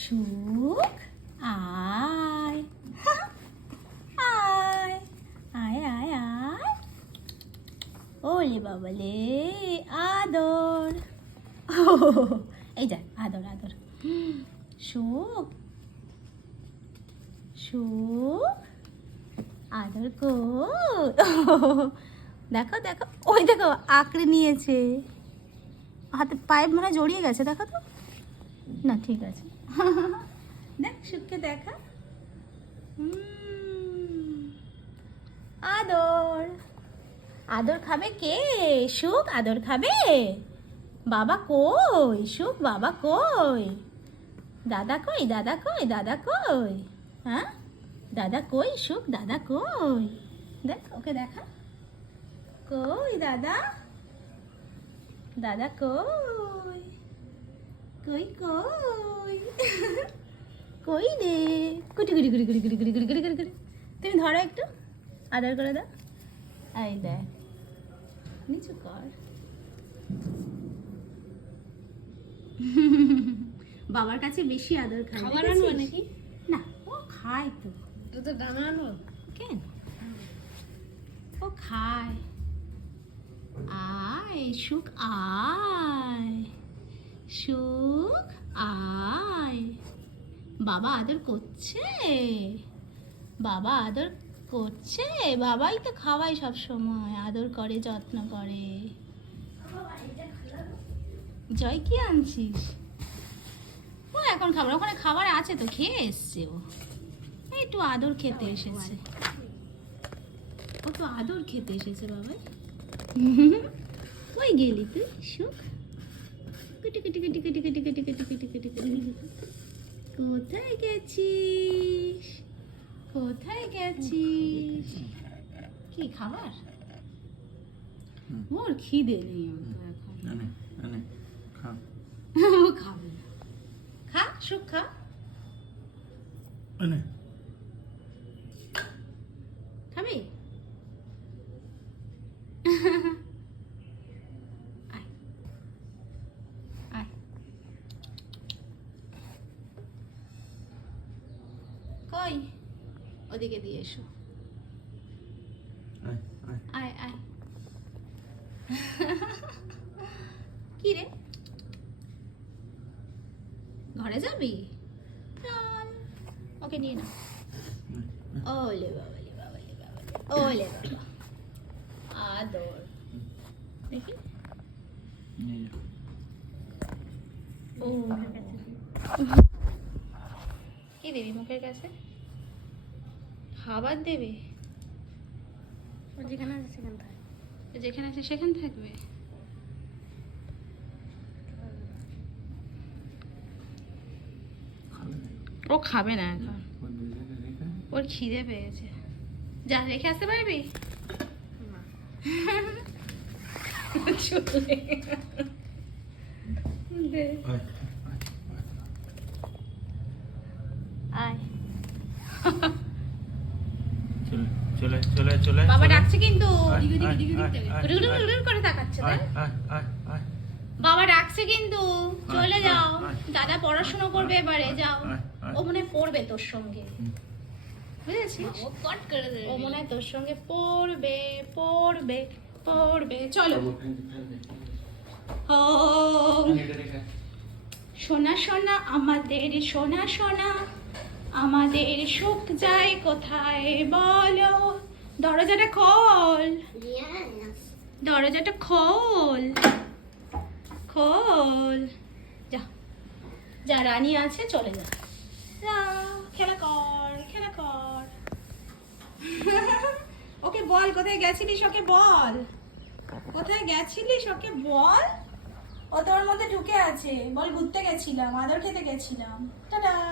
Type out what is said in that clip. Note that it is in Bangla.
সুখ, আয়। আয় আয় আয় আয়। ওলে বাবালে, আদর। এই যা আদর আদর। সুখ সুখ, আদর কো দেখো দেখো, ওই দেখো, আঁকড়ে নিয়েছে। হাতে পায়ে মনে জড়িয়ে গেছে, দেখো তো। না, ঠিক আছে। দেখ, সুখকে দেখা। আদর। আদর খাবে কে? সুখ আদর খাবে? বাবা কই? সুখ বাবা কই? দাদা কই? দাদা কই? দাদা কই? হ্যাঁ? দাদা কই? সুখ দাদা কই? দেখ, ওকে দেখা। কই দাদা? দাদা কই? কই কই কই রে কুটি কুটি কুটি কুটি কুটি কুটি কুটি কুটি কুটি কুটি তুমি ধরো একটু। আদর করে দাও। এই দেখ। নিচু কর। বাবার কাছে বেশি আদর খায় খাবার? আনব নাকি? না ও খায় তো। তো তো দানা আনো কেন? ও খায়। আয় সুখ আয়। সুখ আয়। বাবা আদর করছে। বাবা আদর করছে। বাবাই তো খাওয়ায় সব সময়, আদর করে, যত্ন করে। জয়, কি আনছিস? ও, এখন খাবার, ওখানে খাবার আছে তো, খেয়ে এসছে ও। একটু আদর খেতে এসেছে। ও তো আদর খেতে এসেছে বাবা কই গেলি তুই, সুখ? কোথায় গেছিস কোথায় গেছিস কি খাবার মোর খিদে নেই খাবে খা সুখ খা কই? ওদিকে দিয়ে এসো। আয় আয়। কি রে? ঘরে যাবি? চল। ওকে নিয়ে না ওলে বাবা লে বাবা লে বাবা। ওলে বাবা আদর। দেখি। ও দেবি মুখের কাছে? খাবার দেবে? যেখানে আছে সেখানে থাকে। তো যেখানে আছে সেখানে থাকবে? ও খাবে না এখন। ওর খিদে পেয়েছে। যা রেখে আসতে পারবি? চলে। চলে চলে চলে বাবা ডাকছে কিন্তু। করে তাকাচ্ছে বাবা ডাকছে কিন্তু। চলে যাও। দাদা পড়াশোনা করবে এবারে যাও। ও মনে পড়বে তোর সঙ্গে। বুঝেছিস? ও মনে হয় তোর সঙ্গে পড়বে পড়বে পড়বে। চলো। ও। সোনা সোনা আমাদের সোনা সোনা। আমাদের সুখ যায় কোথায় বলো? দরজাটা খোল। দরজাটা খোল। খোল। যা। যা রানী আছে, চলে যা। খেলা কর খেলা কর। ওকে বল, কোথায় গেছিলিস ওকে বল। কোথায় গেছিলিস ওকে বল? ও তোর মধ্যে ঢুকে আছে। বল, ঘুরতে গেছিলাম, আদর খেতে গেছিলাম। টাটা।